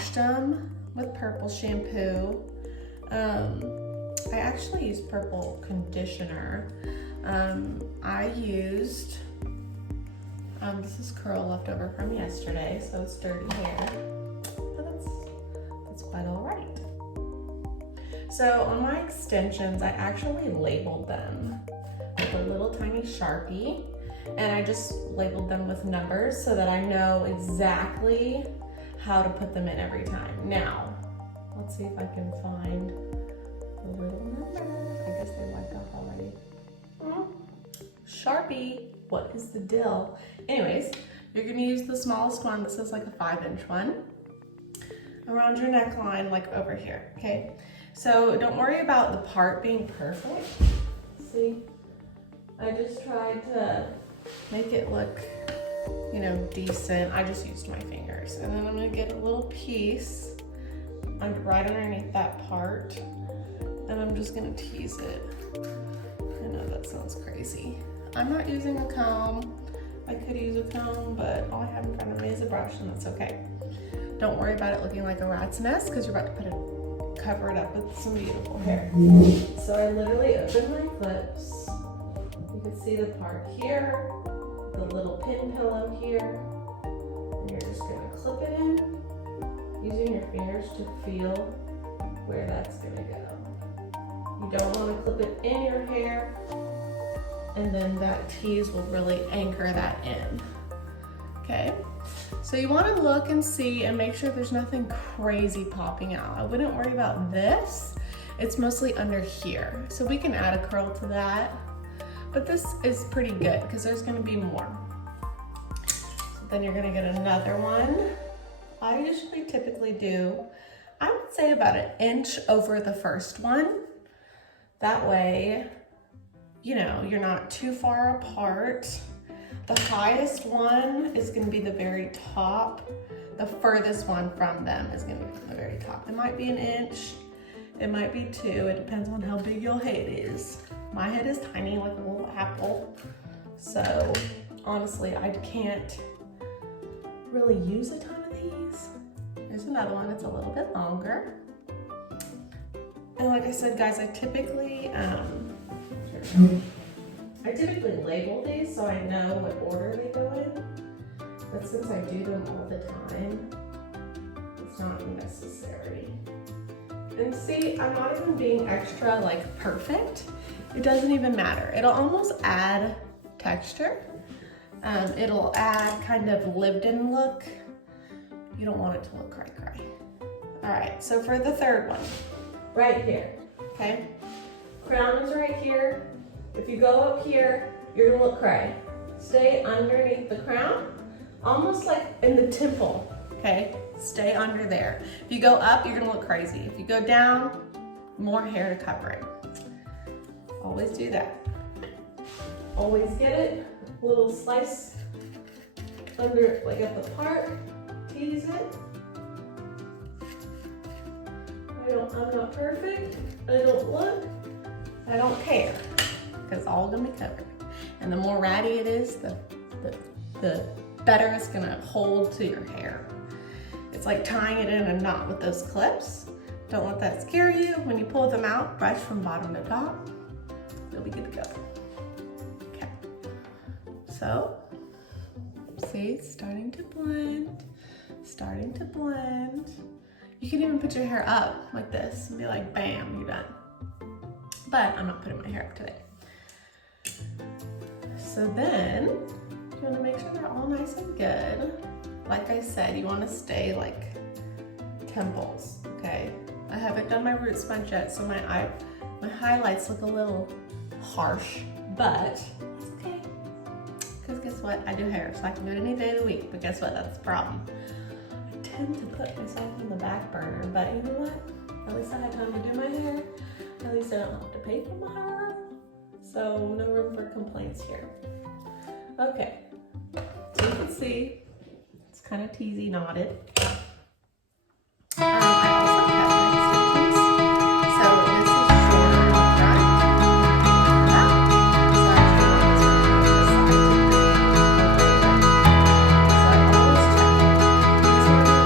washed them with purple shampoo. I actually used purple conditioner. I used, this is curl left over from yesterday, so it's dirty hair, but that's quite all right. So on my extensions, I actually labeled them with a little tiny Sharpie, and I just labeled them with numbers so that I know exactly how to put them in every time. Now, let's see if I can find the little number. I guess they wiped off already. Sharpie, what is the deal? Anyways, you're gonna use the smallest one. This is like a 5-inch one around your neckline, like over here, okay? So don't worry about the part being perfect. See, I just tried to make it look, you know, decent. I just used my fingers. And then I'm gonna get a little piece right underneath that part, and I'm just gonna tease it. I know that sounds crazy. I'm not using a comb. I could use a comb, but all I have in front of me is a brush, and that's okay. Don't worry about it looking like a rat's nest, because you're about to cover it up with some beautiful hair. So I literally opened my clips. You can see the part here, the little pin pillow here, and you're just gonna clip it in, using your fingers to feel where that's gonna go. You don't wanna clip it in your hair, and then that tease will really anchor that in, okay? So you wanna look and see and make sure there's nothing crazy popping out. I wouldn't worry about this. It's mostly under here. So we can add a curl to that, but this is pretty good because there's gonna be more. So then you're gonna get another one. I usually typically do, I would say about 1 inch over the first one. That way, you know, you're not too far apart. The highest one is gonna be the very top. The furthest one from them is gonna be from the very top. It might be 1 inch, it might be 2, it depends on how big your head is. My head is tiny, like a little apple. So honestly, I can't really use a ton of these. There's another one that's a little bit longer. And like I said, guys, I typically label these so I know what order they go in. But since I do them all the time, it's not necessary. And see, I'm not even being extra like perfect. It doesn't even matter. It'll almost add texture. It'll add kind of lived-in look. You don't want it to look cray-cray. All right, so for the third one, right here, okay? Crown is right here. If you go up here, you're gonna look cray. Stay underneath the crown, almost like in the temple, okay? Stay under there. If you go up, you're gonna look crazy. If you go down, more hair to cover it. Always do that. Always get it, a little slice under, like at the part, tease it. I'm not perfect, I don't look, I don't care, because it's all gonna be covered. And the more ratty it is, the better it's gonna hold to your hair. It's like tying it in a knot with those clips. Don't let that scare you. When you pull them out, brush from bottom to top. You'll be good to go. Okay. So, see, it's starting to blend. Starting to blend. You can even put your hair up like this and be like, bam, you're done. But I'm not putting my hair up today. So then, you wanna make sure they're all nice and good. Like I said, you wanna stay like temples, okay? I haven't done my root smudge yet, so my highlights look a little harsh, but it's okay. Because guess what? I do hair, so I can do it any day of the week, but guess what? That's the problem. I tend to put myself on the back burner, but you know what? At least I have time to do my hair. At least I don't have to pay for my hair. So no room for complaints here. Okay, so you can see, it's kind of teasy knotted. I also have my extensions. So this is shorter in the front. So I actually want this one on the side to be so I always check these ones.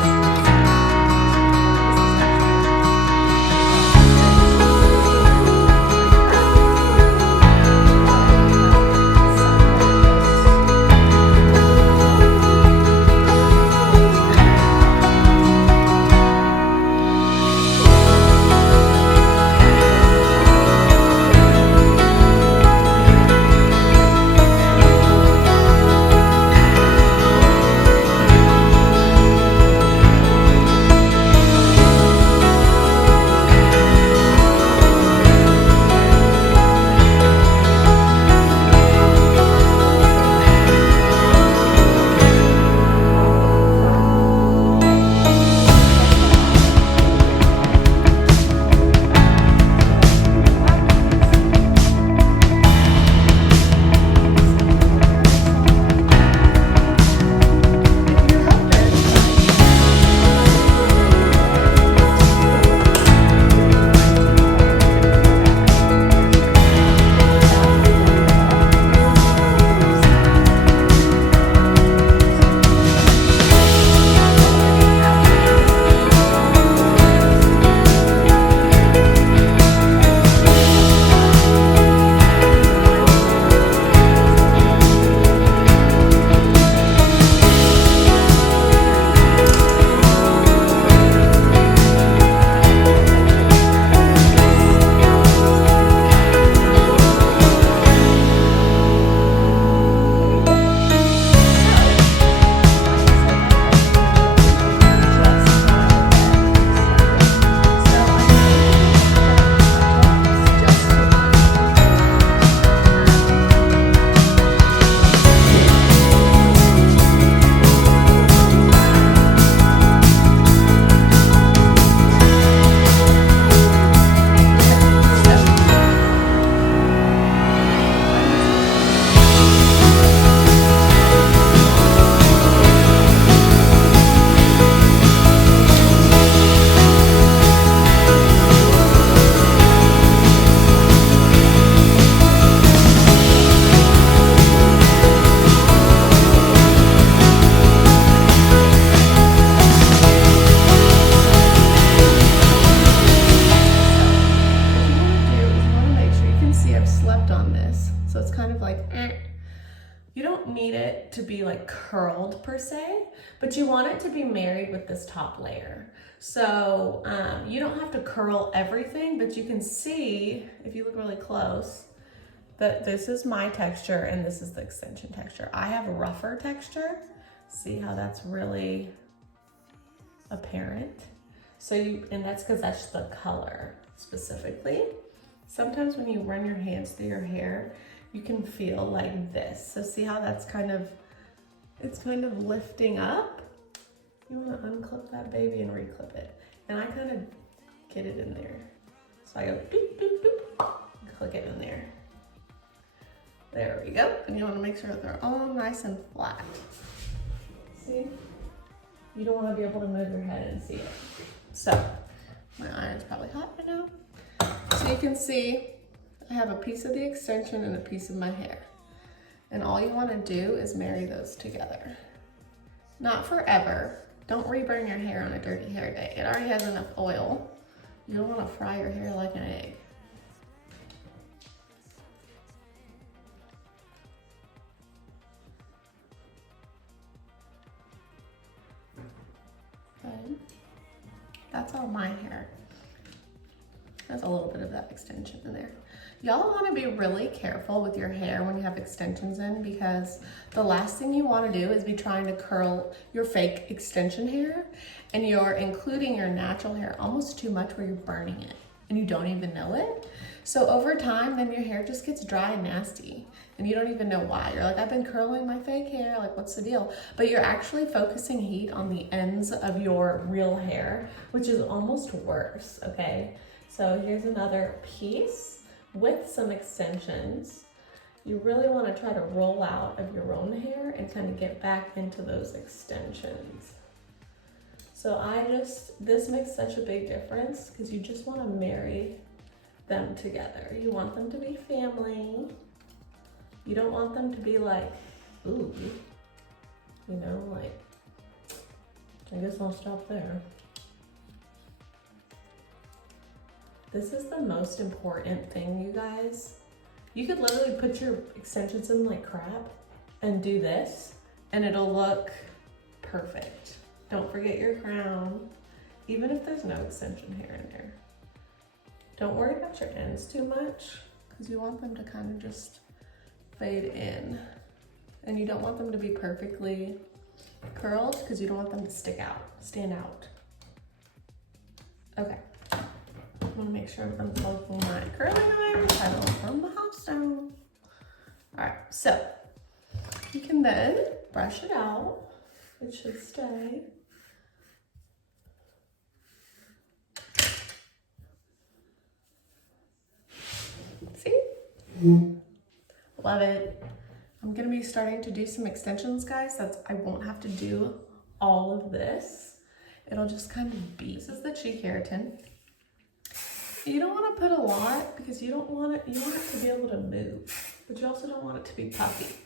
So it's kind of like, you don't need it to be like curled per se, but you want it to be married with this top layer. So you don't have to curl everything, but you can see, if you look really close, that this is my texture and this is the extension texture. I have a rougher texture. See how that's really apparent? So and that's because that's the color specifically. Sometimes when you run your hands through your hair, you can feel like this. So see how that's it's kind of lifting up? You wanna unclip that baby and reclip it. And I kind of get it in there. So I go doop, doop, doop, click it in there. There we go. And you wanna make sure that they're all nice and flat. See? You don't wanna be able to move your head and see it. So, my iron's probably hot right now. So you can see, I have a piece of the extension and a piece of my hair. And all you wanna do is marry those together. Not forever. Don't reburn your hair on a dirty hair day. It already has enough oil. You don't wanna fry your hair like an egg. Okay. That's all my hair. There's a little bit of that extension in there. Y'all want to be really careful with your hair when you have extensions in, because the last thing you want to do is be trying to curl your fake extension hair and you're including your natural hair almost too much where you're burning it and you don't even know it. So over time, then your hair just gets dry and nasty and you don't even know why. You're like, I've been curling my fake hair, like what's the deal? But you're actually focusing heat on the ends of your real hair, which is almost worse, okay? So here's another piece with some extensions. You really want to try to roll out of your own hair and kind of get back into those extensions. So this makes such a big difference because you just want to marry them together. You want them to be family. You don't want them to be like, ooh, you know, like, I guess I'll stop there. This is the most important thing, you guys. You could literally put your extensions in like crap and do this and it'll look perfect. Don't forget your crown, even if there's no extension hair in there. Don't worry about your ends too much because you want them to kind of just fade in. And you don't want them to be perfectly curled because you don't want them to stand out. Okay. I want to make sure I'm unplugging my curling iron from the house down. All right, so you can then brush it out. It should stay. See? Love it. I'm gonna be starting to do some extensions, guys. I won't have to do all of this. It'll just kind of be. This is the cheek keratin. You don't want to put a lot because you want it to be able to move, but you also don't want it to be puffy.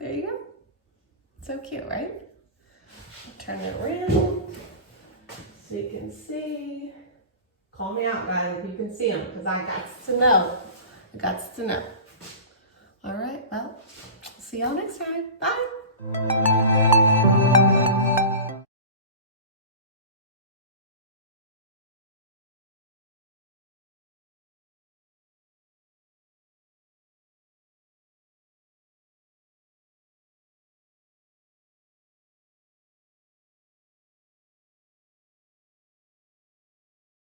There you go. So cute, right? Turn it around so you can see. Call me out, guys, if you can see them, because I got to know. All right, well, see y'all next time. Bye.